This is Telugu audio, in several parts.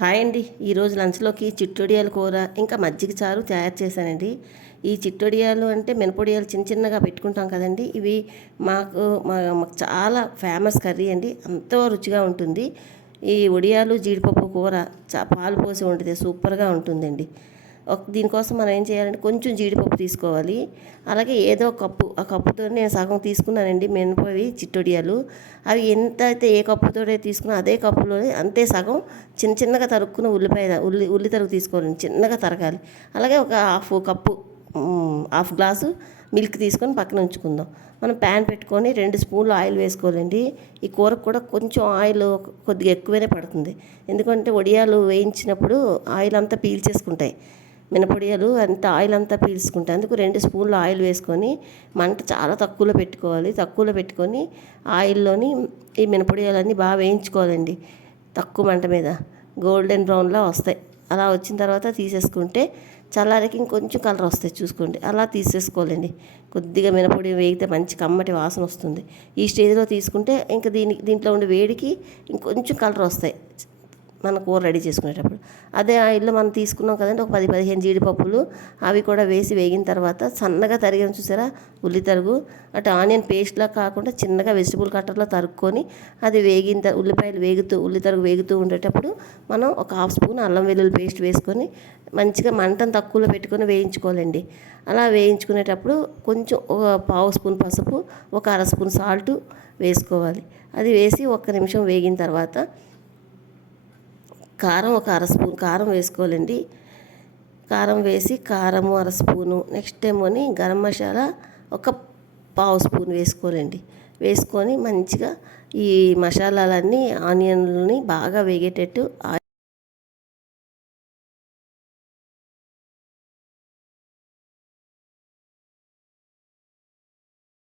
హాయ్ అండి. ఈరోజు లంచ్లోకి చిట్టొడియాల కూర ఇంకా మజ్జిగ చారు తయారు చేశానండి. ఈ చిట్టొడియాలు అంటే మినపొడియాలు చిన్న చిన్నగా పెట్టుకుంటాం కదండి. ఇవి మాకు చాలా ఫేమస్ కర్రీ అండి. ఎంతో రుచిగా ఉంటుంది. ఈ వడియాలు జీడిపప్పు కూర పాలు పోసి వండితే సూపర్గా ఉంటుందండి. దీనికోసం మనం ఏం చేయాలంటే కొంచెం జీడిపప్పు తీసుకోవాలి. అలాగే ఏదో కప్పు, ఆ కప్పుతో నేను సగం తీసుకున్నానండి మినపవి చిట్టొడియాలు. అవి ఎంత అయితే ఏ కప్పుతో తీసుకున్నా అదే కప్పులోనే అంతే సగం చిన్న చిన్నగా తరుక్కున్న ఉల్లి తరుగు తీసుకోవాలండి. చిన్నగా తరగాలి. అలాగే ఒక హాఫ్ గ్లాసు మిల్క్ తీసుకొని పక్కన ఉంచుకుందాం. మనం ప్యాన్ పెట్టుకొని 2 స్పూన్లు ఆయిల్ వేసుకోవాలండి. ఈ కూరకు కూడా కొంచెం ఆయిల్ కొద్దిగా ఎక్కువనే పడుతుంది. ఎందుకంటే వడియాలు వేయించినప్పుడు ఆయిల్ అంతా పీల్చేసుకుంటాయి. మినపొడియాలు అంత ఆయిల్ అంతా పీల్చుకుంటాయి. అందుకు 2 స్పూన్లు ఆయిల్ వేసుకొని మంట చాలా తక్కువలో పెట్టుకొని ఆయిల్లోని ఈ మినపొడియాలన్నీ బాగా వేయించుకోవాలండి. తక్కువ మంట మీద గోల్డెన్ బ్రౌన్లా వస్తాయి. అలా వచ్చిన తర్వాత తీసేసుకుంటే చల్లారికి ఇంకొంచెం కలర్ వస్తాయి చూసుకోండి. అలా తీసేసుకోవాలండి. కొద్దిగా మినపొడి వేగితే మంచి కమ్మటి వాసన వస్తుంది. ఈ స్టేజ్లో తీసుకుంటే ఇంకా దీంట్లో ఉండే వేడికి ఇంకొంచెం కలర్ వస్తాయి మన కూర రెడీ చేసుకునేటప్పుడు. అదే ఆయిల్లో మనం తీసుకున్నాం కదండి, ఒక 10-15 జీడిపప్పులు అవి కూడా వేసి వేగిన తర్వాత సన్నగా తరిగాను చూసారా ఉల్లి తరుగు. అటు ఆనియన్ పేస్ట్లా కాకుండా చిన్నగా వెజిటబుల్ కట్టర్లో తరుక్కొని అది ఉల్లి తరుగు వేగుతూ ఉండేటప్పుడు మనం ఒక హాఫ్ స్పూన్ అల్లం వెల్లుల్లి పేస్ట్ వేసుకొని మంచిగా మంటను తక్కువలో పెట్టుకొని వేయించుకోవాలండి. అలా వేయించుకునేటప్పుడు కొంచెం ఒక పావు స్పూన్ పసుపు, ఒక అర స్పూన్ సాల్ట్ వేసుకోవాలి. అది వేసి 1 నిమిషం వేగిన తర్వాత కారం ఒక అర స్పూన్ కారం వేసుకోవాలండి. కారం వేసి కారము అర స్పూను, నెక్స్ట్ ఏమోని గరం మసాలా ఒక పావు స్పూన్ వేసుకోవాలండి. వేసుకొని మంచిగా ఈ మసాలాలన్నీ ఆనియన్లని బాగా వేగేటట్టు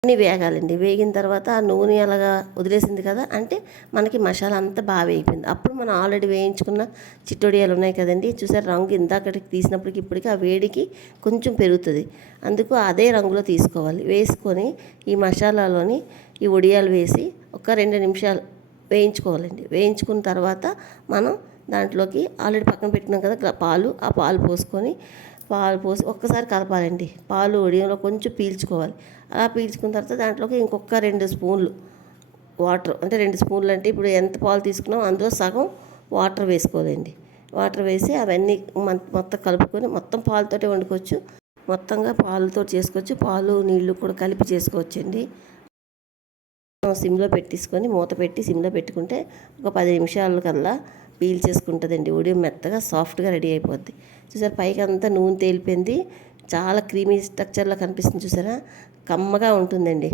అన్నీ వేగాలండి. వేగిన తర్వాత ఆ నూనె అలాగా వదిలేసింది కదా, అంటే మనకి మసాలా అంతా బాగా వేగిపోయింది. అప్పుడు మనం ఆల్రెడీ వేయించుకున్న చిట్టొడియాలు ఉన్నాయి కదండి, చూసారు రంగు ఇందాకటికి తీసినప్పటికి ఇప్పటికి ఆ వేడికి కొంచెం పెరుగుతుంది. అందుకు అదే రంగులో తీసుకోవాలి. వేసుకొని ఈ మసాలాలోని ఈ వడియాలు వేసి ఒక 2 నిమిషాలు వేయించుకోవాలండి. వేయించుకున్న తర్వాత మనం దాంట్లోకి ఆల్రెడీ పక్కన పెట్టుకున్నాం కదా ఆ పాలు పోసి ఒక్కసారి కలపాలండి. పాలు వడియంలో కొంచెం పీల్చుకోవాలి. అలా పీల్చుకున్న తర్వాత దాంట్లోకి ఇంకొక 2 స్పూన్లు వాటర్, అంటే 2 స్పూన్లు అంటే ఇప్పుడు ఎంత పాలు తీసుకున్నామో అందులో సగం వాటర్ వేసుకోవాలండి. వాటర్ వేసి అవన్నీ మొత్తం కలుపుకొని మొత్తం పాలతోటే వండుకోవచ్చు, మొత్తంగా పాలతో చేసుకోవచ్చు, పాలు నీళ్లు కూడా కలిపి చేసుకోవచ్చండి. మూత పెట్టి సిమ్లో పెట్టుకుంటే ఒక 10 నిమిషాల కల్లా పీల్చేసుకుంటుందండి. ఉడియం మెత్తగా సాఫ్ట్గా రెడీ అయిపోద్ది. చూసారు పైకి అంతా నూనె తేలిపోయింది, చాలా క్రీమీ స్ట్రక్చర్లో కనిపిస్తుంది చూసారా, కమ్మగా ఉంటుందండి.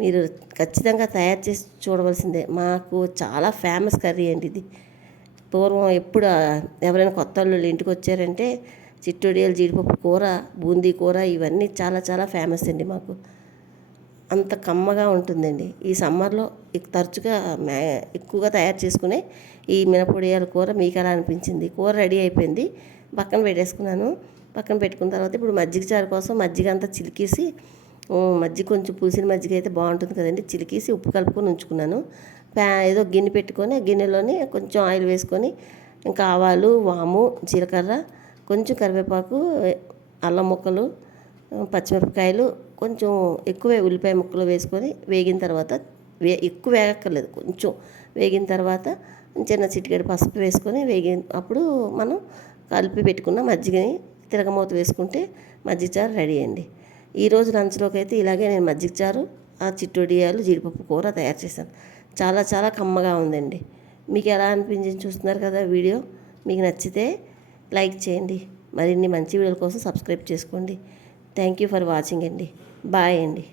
మీరు ఖచ్చితంగా తయారు చేసి చూడవలసిందే. మాకు చాలా ఫేమస్ కర్రీ అండి ఇది. పూర్వం ఎప్పుడు ఎవరైనా కొత్త వాళ్ళు ఇంటికి వచ్చారంటే చిట్టొడియాలు జీడిపప్పు కూర, బూందీ కూర ఇవన్నీ చాలా చాలా ఫేమస్ అండి మాకు. అంత కమ్మగా ఉంటుందండి. ఈ సమ్మర్లో తరచుగా ఎక్కువగా తయారు చేసుకునే ఈ మినపొడియాల కూర మీకు ఎలా అనిపించింది? కూర రెడీ అయిపోయింది, పక్కన పెట్టేసుకున్నాను. పక్కన పెట్టుకున్న తర్వాత ఇప్పుడు మజ్జిగ చారు కోసం మజ్జిగ అంతా చిలికేసి, మజ్జిగ కొంచెం పులిసిన మజ్జిగ అయితే బాగుంటుంది కదండి, చిలికేసి ఉప్పు కలుపుకొని ఉంచుకున్నాను. ఏదో గిన్నె పెట్టుకొని ఆ గిన్నెలోని కొంచెం ఆయిల్ వేసుకొని ఇంకా ఆవాలు, వాము, జీలకర్ర, కొంచెం కరివేపాకు, అల్లం ముక్కలు, పచ్చిమిరపకాయలు, కొంచెం ఎక్కువే ఉల్లిపాయ ముక్కలు వేసుకొని వేగిన తర్వాత ఎక్కువ వేగక్కర్లేదు, కొంచెం వేగిన తర్వాత చిన్న చిటికెడు పసుపు వేసుకొని అప్పుడు మనం కలిపి పెట్టుకున్న మజ్జిగని తిరగమూత వేసుకుంటే మజ్జిగ చారు రెడీ అండి. ఈరోజు లంచ్లోకి అయితే ఇలాగే నేను మజ్జిగ చారు, ఆ చిట్టొడియాలు జీడిపప్పు కూర తయారు చేశాను. చాలా చాలా కమ్మగా ఉందండి. మీకు ఎలా అనిపించింది చూస్తున్నారు కదా వీడియో. మీకు నచ్చితే లైక్ చేయండి, మరిన్ని మంచి వీడియోల కోసం సబ్స్క్రైబ్ చేసుకోండి. థ్యాంక్ యూ ఫర్ వాచింగ్ అండి. బాయ్ అండి.